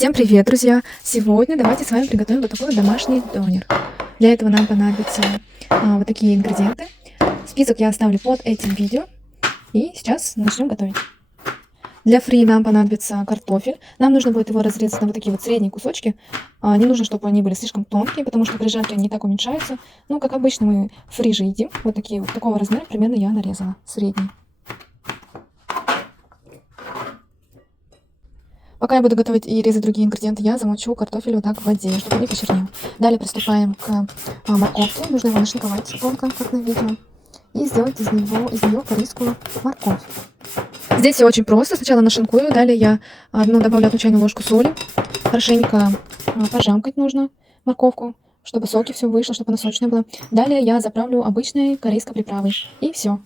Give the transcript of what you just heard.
Всем привет, друзья! Сегодня давайте с вами приготовим вот такой вот домашний донер. Для этого нам понадобятся вот такие ингредиенты. Список я оставлю под этим видео. И сейчас начнем готовить. Для фри нам понадобится картофель. Нам нужно будет его разрезать на вот такие вот средние кусочки. Не нужно, чтобы они были слишком тонкие, потому что при жарке они так уменьшаются. Ну, как обычно, мы фри же едим. Вот такие вот, такого размера примерно я нарезала, средний. Пока я буду готовить и резать другие ингредиенты, я замочу картофель вот так в воде, чтобы он не почернел. Далее приступаем к морковке. Нужно его нашинковать тонко, как на видео, и сделать из нее корейскую морковь. Здесь все очень просто. Сначала нашинкую, далее я добавлю 1 чайную ложку соли. Хорошенько пожамкать нужно морковку, чтобы соки все вышло, чтобы она сочная была. Далее я заправлю обычной корейской приправой. И все.